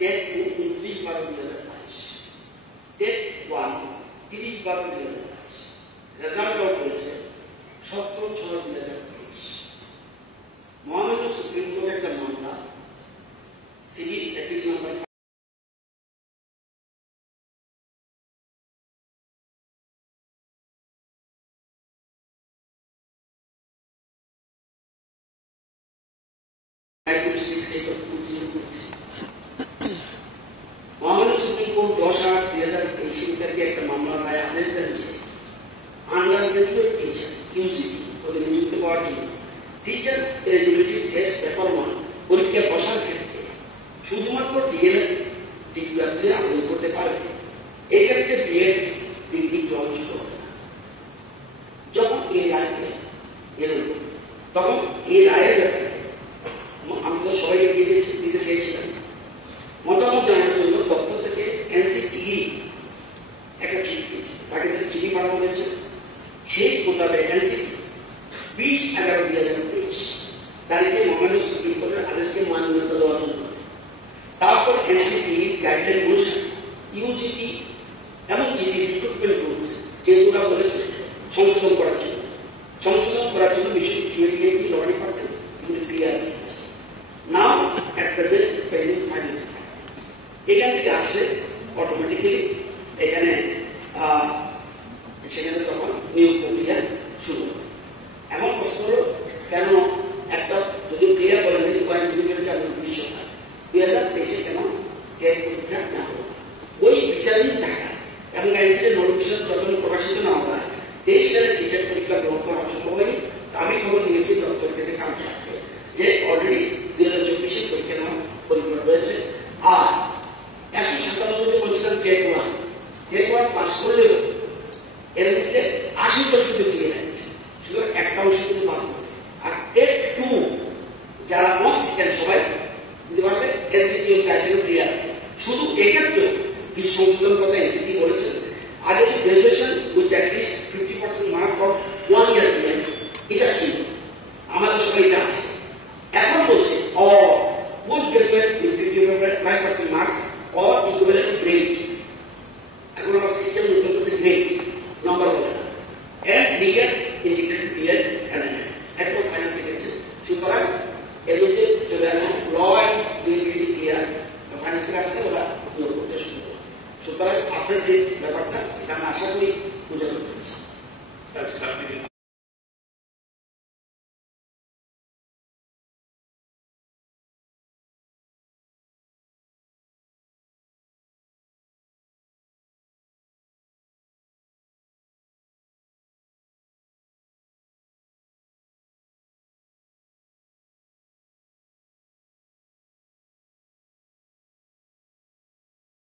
TET 29/12/2022, TET 1 30/12/2022, result out হয়েছে 17/6/2023। মহামান্য supreme কোর্টের একটা মামলা সিভিল অ্যাপিল নাম্বার 568/2023। মহামান্য সুপ্রিম কোর্ট 10/8/2023 তারিখে একটা মামলা রায় আদেশ দেন যে আন্ডার গ্রাজুয়েট টিচার ইউজিটি পদে নিযুক্ত পাওয়ার জন্য টিচার এলিজিবিলিটি টেস্ট পেপার 1 পরীক্ষা বসার ক্ষেত্রে শুধুমাত্র ডিএলএড ডিগ্রি প্রার্থীরা আবেদন করতে পারবে। এই ক্ষেত্রে বিএড ডিগ্রি গ্রহণযোগ্য হবে না। যখন এই রায় এলো তখন এই রায়ের ব্যাপারে আমরা সবাই দিতে চেয়েছিলাম মতামত জানার জন্য দপ্তর থেকে এনসিটিই একটা চিঠি দিয়েছে, তাকে চিঠি পাঠানো হয়েছে। সেই মোতাবেক এনসিটি 20/11/2023 তারিখে মহামান্য সুপ্রিম কোর্টের আদেশকে মান্যতা দেওয়ার জন্য, তারপর এনসিটি গাইডলাইন অনুসারে ইউজিটি এমন চিঠি রিক্রুটমেন্ট রুলস যেগুলো বলেছে সংশোধন করার জন্য বিষয়টি সিএলপিএটি ল ডিপার্টমেন্ট ক্লিয়ার হয়ে গেছে। Now at present is pending final. এখান থেকে আসলে অটোমেটিক্যালি এখানে সেখানে তখন নিয়োগ প্রক্রিয়া শুরু হবে। এমন প্রশ্ন হলো কেন একটা যদি ক্লিয়ার করেন যদি কয়েক বুঝে পেরেছে আপনার ভবিষ্যৎ 2023 কেন টেট পরীক্ষা না হলো ওই বিচারাধীন থাকা এবং এনসিটির নোটিফিকেশন যখন প্রকাশিত না হয় 23 সালে টেট পরীক্ষা গ্রহণ করা সম্ভব হয়নি। আমি খবর নিয়েছি দপ্তর থেকে কাজ যে অলরেডি 2024 পরীক্ষা নেওয়ার পরিকল্পনা রয়েছে। আর 197 বলছিলাম টেট 1 পাস করলেও এর মধ্যে 80% শুধু ক্লিয়ার, শুধু একটা অংশ কিন্তু বাদ পড়বে। আর টেট 2 যারা মার্কস সেখানে সবাই দিতে পারবে, এনসিটি গাইডলাইন ক্লিয়ার আছে। শুধু এক্ষেত্রে কিছু সংশোধন কথা এনসিটি বলেছে, আগে যে graduation with at least 50% mark of 1 year BEd এটা ছিল, আমাদের সবাই এটা আছে। এখন বলছে or would graduate with 55% marks or equivalent grade